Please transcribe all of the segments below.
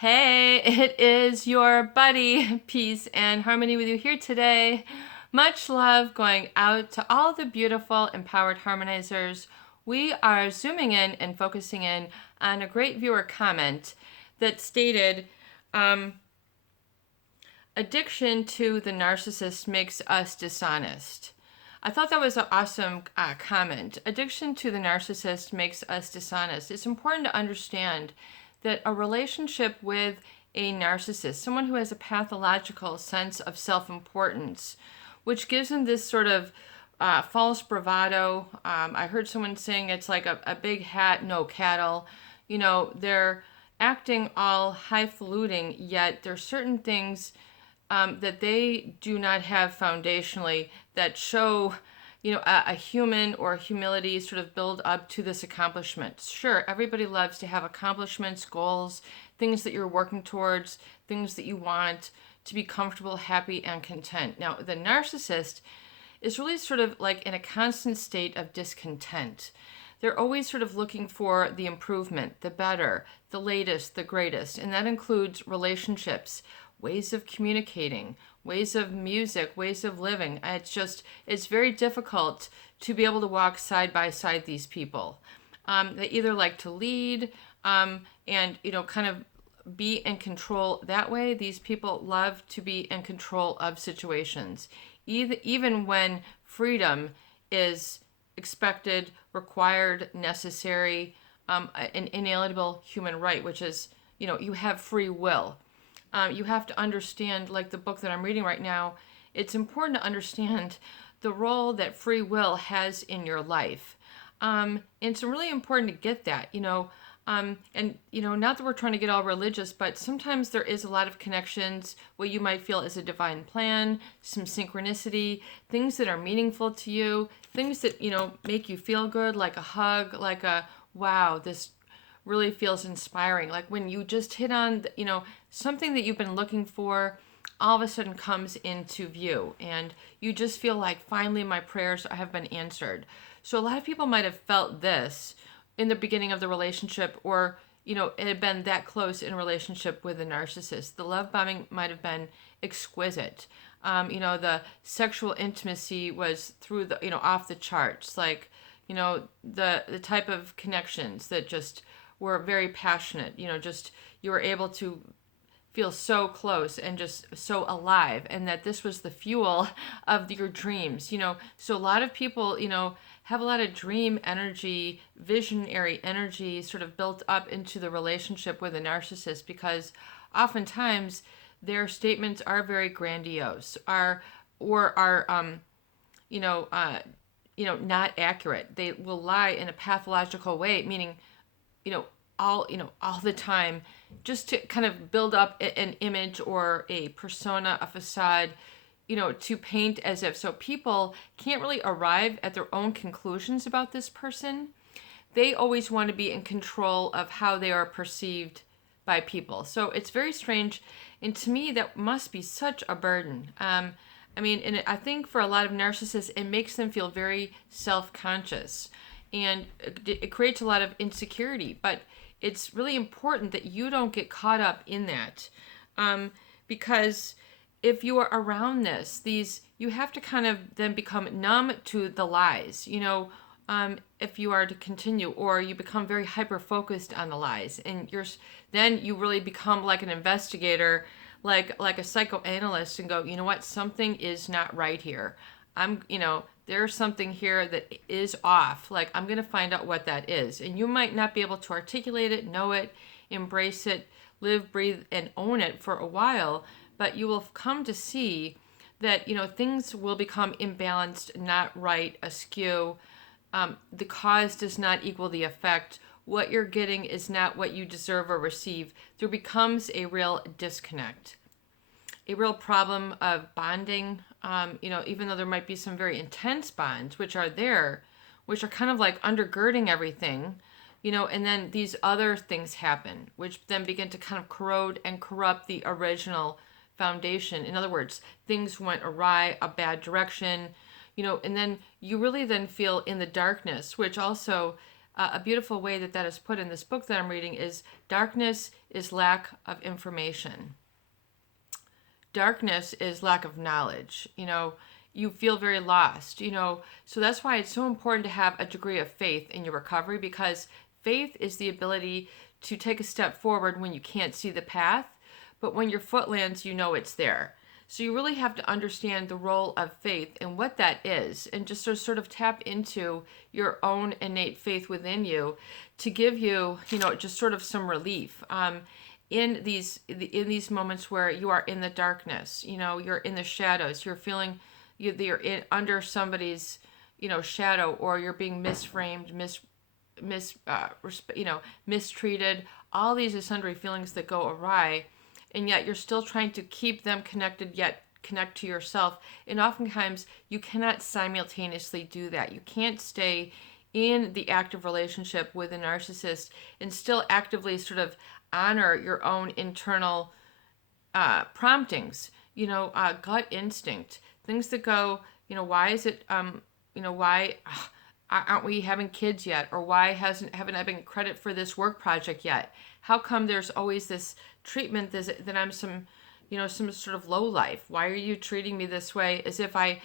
Hey, it is your buddy, Peace and Harmony with you here today. Much love going out to all the beautiful, empowered harmonizers. We are zooming in and focusing in on a great viewer comment that stated, addiction to the narcissist makes us dishonest. I thought that was an awesome comment. Addiction to the narcissist makes us dishonest. It's important to understand that a relationship with a narcissist, someone who has a pathological sense of self importance, which gives them this sort of false bravado. I heard someone saying it's like a big hat, no cattle. They're acting all highfalutin, yet there's certain things that they do not have foundationally that show a human or humility sort of build up to this accomplishment. Sure, everybody loves to have accomplishments, goals, things that you're working towards, things that you want to be comfortable, happy, and content. Now, the narcissist is really sort of like in a constant state of discontent. They're always sort of looking for the improvement, the better, the latest, the greatest, and that includes relationships, ways of communicating, ways of music, ways of living. It's very difficult to be able to walk side by side these people. They either like to lead and, kind of be in control that way. These people love to be in control of situations, even when freedom is expected, required, necessary, an inalienable human right, which is, you have free will. You have to understand, like the book that I'm reading right now, it's important to understand the role that free will has in your life. And it's really important to get that, not that we're trying to get all religious, but sometimes there is a lot of connections, what you might feel is a divine plan, some synchronicity, things that are meaningful to you, things that, make you feel good, like a hug, like a, wow, this really feels inspiring. Like when you just hit on, something that you've been looking for all of a sudden comes into view and you just feel like finally my prayers have been answered. So a lot of people might have felt this in the beginning of the relationship, or it had been that close in a relationship with a narcissist. The love bombing might have been exquisite. The sexual intimacy was through the off the charts. Like the type of connections that just were very passionate. Just you were able to feel so close and just so alive, and that this was the fuel of your dreams. So a lot of people have a lot of dream energy, visionary energy sort of built up into the relationship with a narcissist, because oftentimes their statements are very grandiose, are not accurate. They will lie in a pathological way, meaning all the time, just to kind of build up an image or a persona, a facade, to paint as if, so people can't really arrive at their own conclusions about this person. They always want to be in control of how they are perceived by people. So it's very strange, and to me that must be such a burden. And I think for a lot of narcissists, it makes them feel very self-conscious, and it creates a lot of insecurity. But it's really important that you don't get caught up in that, because if you are around you have to kind of then become numb to the lies, if you are to continue, or you become very hyper focused on the lies, and then you really become like an investigator, like a psychoanalyst, and go, you know what, something is not right here. There's something here that is off. Like, I'm going to find out what that is. And you might not be able to articulate it, know it, embrace it, live, breathe, and own it for a while, but you will come to see that, things will become imbalanced, not right, askew. The cause does not equal the effect. What you're getting is not what you deserve or receive. There becomes a real disconnect, a real problem of bonding, even though there might be some very intense bonds, which are kind of like undergirding everything, and then these other things happen, which then begin to kind of corrode and corrupt the original foundation. In other words, things went awry, a bad direction, and then you really then feel in the darkness, which also a beautiful way that that is put in this book that I'm reading is darkness is lack of information. Darkness is lack of knowledge. You feel very lost, so that's why it's so important to have a degree of faith in your recovery, because faith is the ability to take a step forward when you can't see the path, but when your foot lands, it's there. So you really have to understand the role of faith and what that is, and just sort of tap into your own innate faith within you to give you, just sort of some relief. In these moments where you are in the darkness, you're in the shadows, you're feeling you're under somebody's, shadow, or you're being misframed, mistreated. All these are sundry feelings that go awry, and yet you're still trying to keep them connected, yet connect to yourself. And oftentimes you cannot simultaneously do that. You can't stay in the active relationship with a narcissist and still actively sort of honor your own internal promptings, gut instinct, things that go, why is it, why aren't we having kids yet? Or why haven't I been credit for this work project yet? How come there's always this treatment that I'm some sort of low life? Why are you treating me this way as if I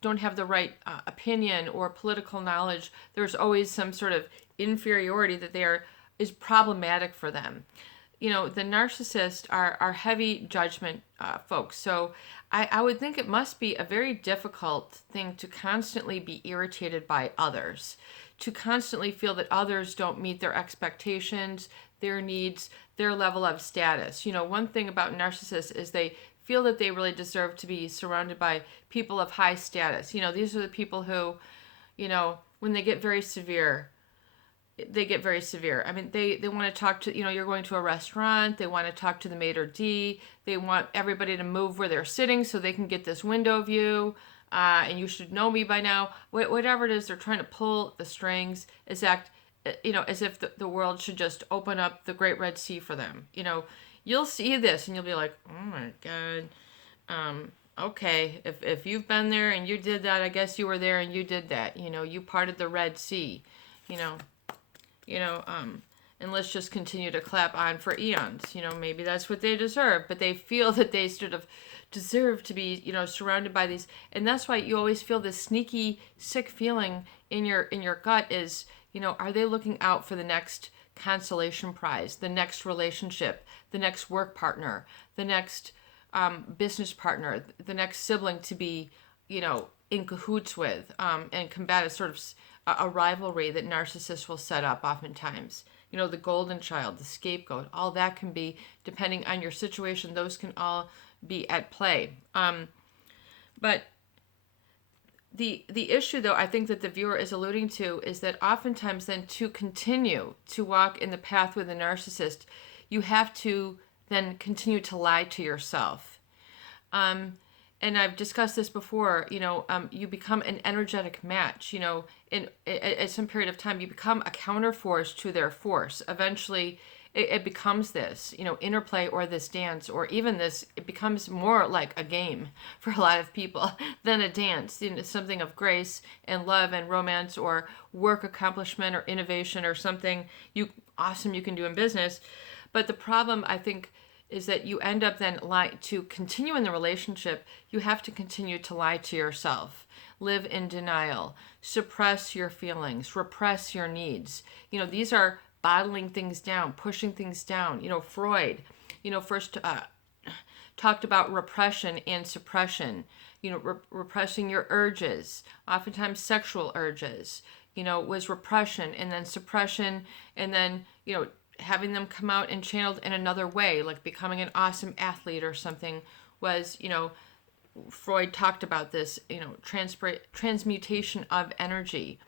don't have the right opinion or political knowledge? There's always some sort of inferiority that is problematic for them. The narcissists are heavy judgment folks. So I would think it must be a very difficult thing to constantly be irritated by others, to constantly feel that others don't meet their expectations, their needs, their level of status. One thing about narcissists is they feel that they really deserve to be surrounded by people of high status. These are the people who, when they get very severe, I mean, they want to talk to, you're going to a restaurant, they want to talk to the maitre d', they want everybody to move where they're sitting so they can get this window view, and you should know me by now. Whatever it is, they're trying to pull the strings, as if the world should just open up the Great Red Sea for them. You'll see this and you'll be like, oh my God, okay, if you've been there and you did that, I guess you were there and you did that. You parted the Red Sea, and let's just continue to clap on for eons. Maybe that's what they deserve, but they feel that they sort of deserve to be, surrounded by these. And that's why you always feel this sneaky, sick feeling in your gut is, are they looking out for the next consolation prize, the next relationship, the next work partner, the next business partner, the next sibling to be, in cahoots with, and combat a sort of a rivalry that narcissists will set up oftentimes. The golden child, the scapegoat, all that can be, depending on your situation, those can all be at play. But the issue, though, I think that the viewer is alluding to is that oftentimes then to continue to walk in the path with a narcissist, you have to then continue to lie to yourself. And I've discussed this before, you become an energetic match, at some period of time, you become a counterforce to their force. Eventually, it becomes this, interplay or this dance, or even this, it becomes more like a game for a lot of people than a dance, something of grace and love and romance or work accomplishment or innovation or something awesome you can do in business. But the problem, I think, is that you end up then to continue in the relationship, you have to continue to lie to yourself, live in denial, suppress your feelings, repress your needs. These are bottling things down, pushing things down. Freud, first talked about repression and suppression, repressing your urges, oftentimes sexual urges, was repression, and then suppression, and then, having them come out and channeled in another way, like becoming an awesome athlete or something, was, Freud talked about this, transmutation of energy,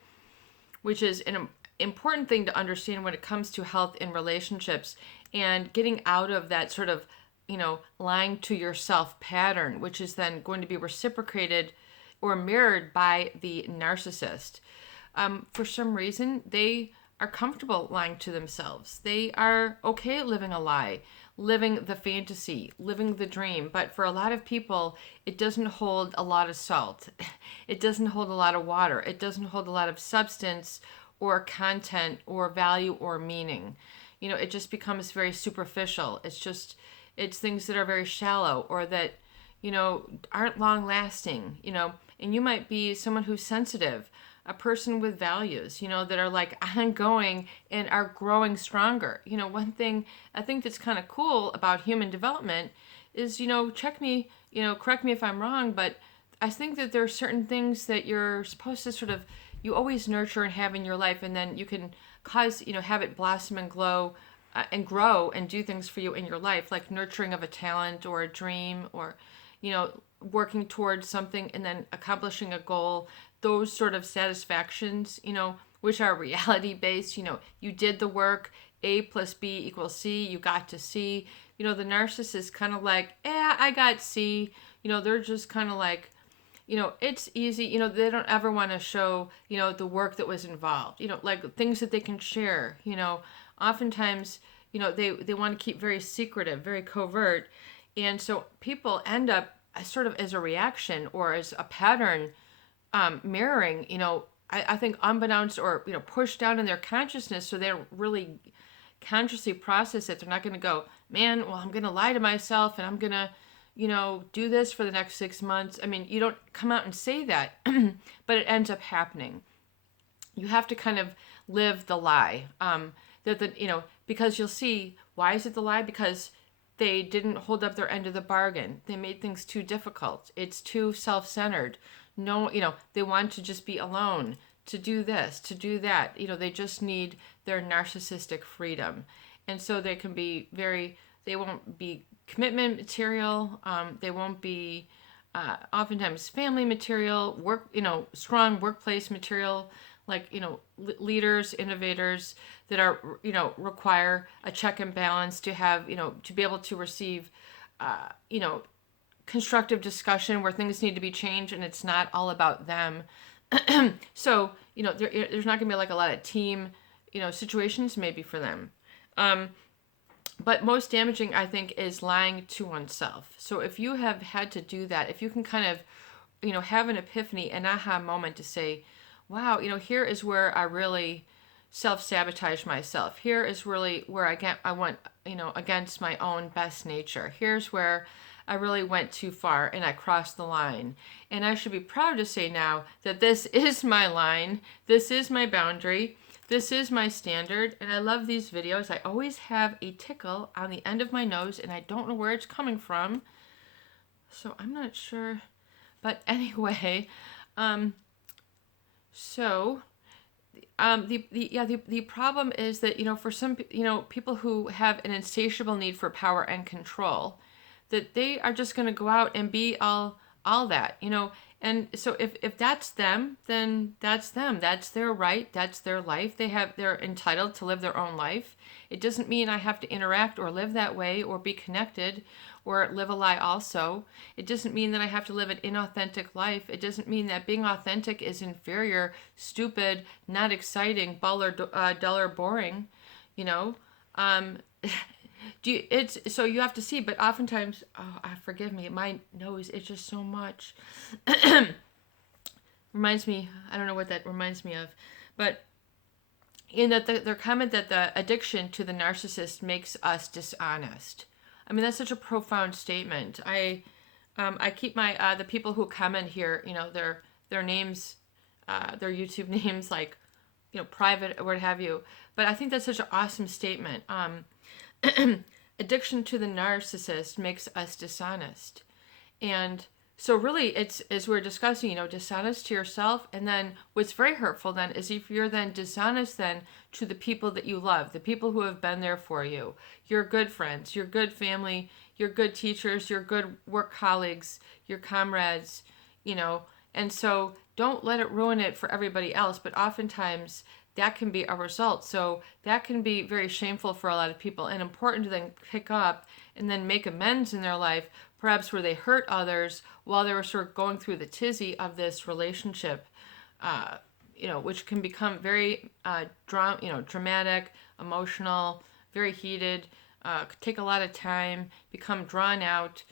which is an important thing to understand when it comes to health in relationships and getting out of that sort of, lying to yourself pattern, which is then going to be reciprocated or mirrored by the narcissist. For some reason, they are comfortable lying to themselves. They are okay living a lie, living the fantasy, living the dream. But for a lot of people, it doesn't hold a lot of salt. It doesn't hold a lot of water. It doesn't hold a lot of substance or content or value or meaning. It just becomes very superficial. It's things that are very shallow or that, aren't long lasting, and you might be someone who's sensitive, a person with values, that are like ongoing and are growing stronger. One thing I think that's kind of cool about human development is, correct me if I'm wrong, but I think that there are certain things that you're supposed to sort of, you always nurture and have in your life, and then you can cause, have it blossom and glow and grow and do things for you in your life, like nurturing of a talent or a dream or, working towards something and then accomplishing a goal, those sort of satisfactions, which are reality based. You did the work, A plus B equals C, you got to C. The narcissist is kind of like, I got C. They're just kind of like, it's easy. They don't ever want to show, the work that was involved, like things that they can share. Oftentimes, they want to keep very secretive, very covert. And so people end up sort of as a reaction or as a pattern mirroring, I think unbeknownst or, pushed down in their consciousness, so they don't really consciously process it. They're not going to go, man, well, I'm going to lie to myself and I'm going to, do this for the next 6 months. I mean, you don't come out and say that, but it ends up happening. You have to kind of live the lie. Because you'll see, why is it the lie? Because they didn't hold up their end of the bargain. They made things too difficult. It's too self-centered. No, they want to just be alone, to do this, to do that. They just need their narcissistic freedom. And so they can be they won't be commitment material. They won't be oftentimes family material, strong workplace material, like, leaders, innovators that are, require a check and balance to have, to be able to receive, constructive discussion where things need to be changed and it's not all about them. So, there's not gonna be like a lot of team, situations maybe for them. But most damaging, I think, is lying to oneself. So if you have had to do that, if you can kind of, have an epiphany, an aha moment to say, wow, here is where I really self-sabotage myself. Here is really where I went, against my own best nature. Here's where I really went too far and I crossed the line. And I should be proud to say now that this is my line. This is my boundary. This is my standard. And I love these videos. I always have a tickle on the end of my nose and I don't know where it's coming from. So I'm not sure. But anyway, the problem is that, for some, people who have an insatiable need for power and control, that they are just going to go out and be all that, and so if that's them, then that's them. That's their right. That's their life. They're entitled to live their own life. It doesn't mean I have to interact or live that way or be connected or live a lie also. It doesn't mean that I have to live an inauthentic life. It doesn't mean that being authentic is inferior, stupid, not exciting, dull or boring, so you have to see, but oftentimes, forgive me, my nose itches so much. Reminds me, I don't know what that reminds me of, but in that their comment that the addiction to the narcissist makes us dishonest. I mean, that's such a profound statement. I keep my the people who comment here, their names, their YouTube names, like, private or what have you. But I think that's such an awesome statement. Addiction to the narcissist makes us dishonest. And so really it's, as we're discussing, dishonest to yourself. And then what's very hurtful then is if you're then dishonest then to the people that you love, the people who have been there for you, your good friends, your good family, your good teachers, your good work colleagues, your comrades, and so don't let it ruin it for everybody else. But oftentimes that can be a result. So that can be very shameful for a lot of people and important to then pick up and then make amends in their life, perhaps where they hurt others while they were sort of going through the tizzy of this relationship, which can become very dramatic, emotional, very heated, take a lot of time, become drawn out,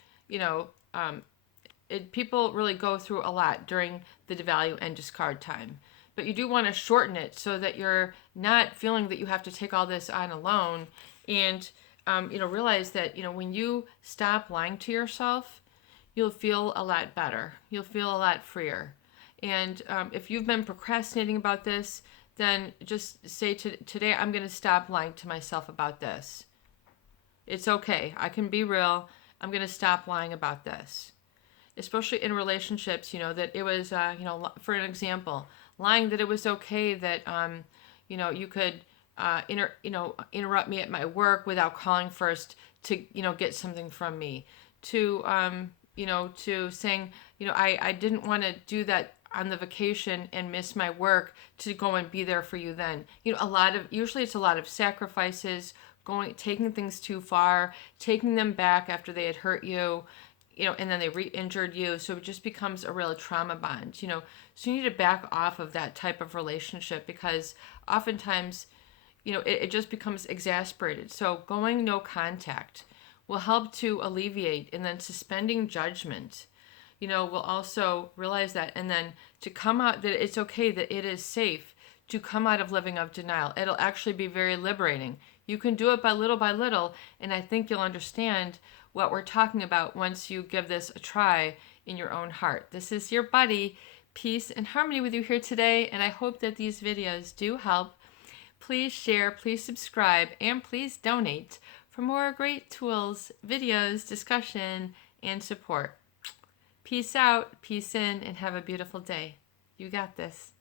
people really go through a lot during the devalue and discard time. but you do want to shorten it so that you're not feeling that you have to take all this on alone. And realize that when you stop lying to yourself, you'll feel a lot better. You'll feel a lot freer. And if you've been procrastinating about this, then just say today I'm going to stop lying to myself about this. It's okay. I can be real. I'm going to stop lying about this. Especially in relationships, that it was, for an example, lying that it was okay that, you could, interrupt me at my work without calling first to, get something from me. To, to saying, I didn't want to do that on the vacation and miss my work to go and be there for you then. Usually it's a lot of sacrifices, taking things too far, taking them back after they had hurt you, and then they re-injured you. So it just becomes a real trauma bond, So you need to back off of that type of relationship, because oftentimes, it just becomes exasperated. So going no contact will help to alleviate, and then suspending judgment, will also realize that, and then to come out that it's okay, that it is safe to come out of living of denial. It'll actually be very liberating. You can do it by little, and I think you'll understand what we're talking about once you give this a try in your own heart. This is your buddy, Peace and Harmony, with you here today, and I hope that these videos do help. Please share, please subscribe, and please donate for more great tools, videos, discussion, and support. Peace out, peace in, and have a beautiful day. You got this.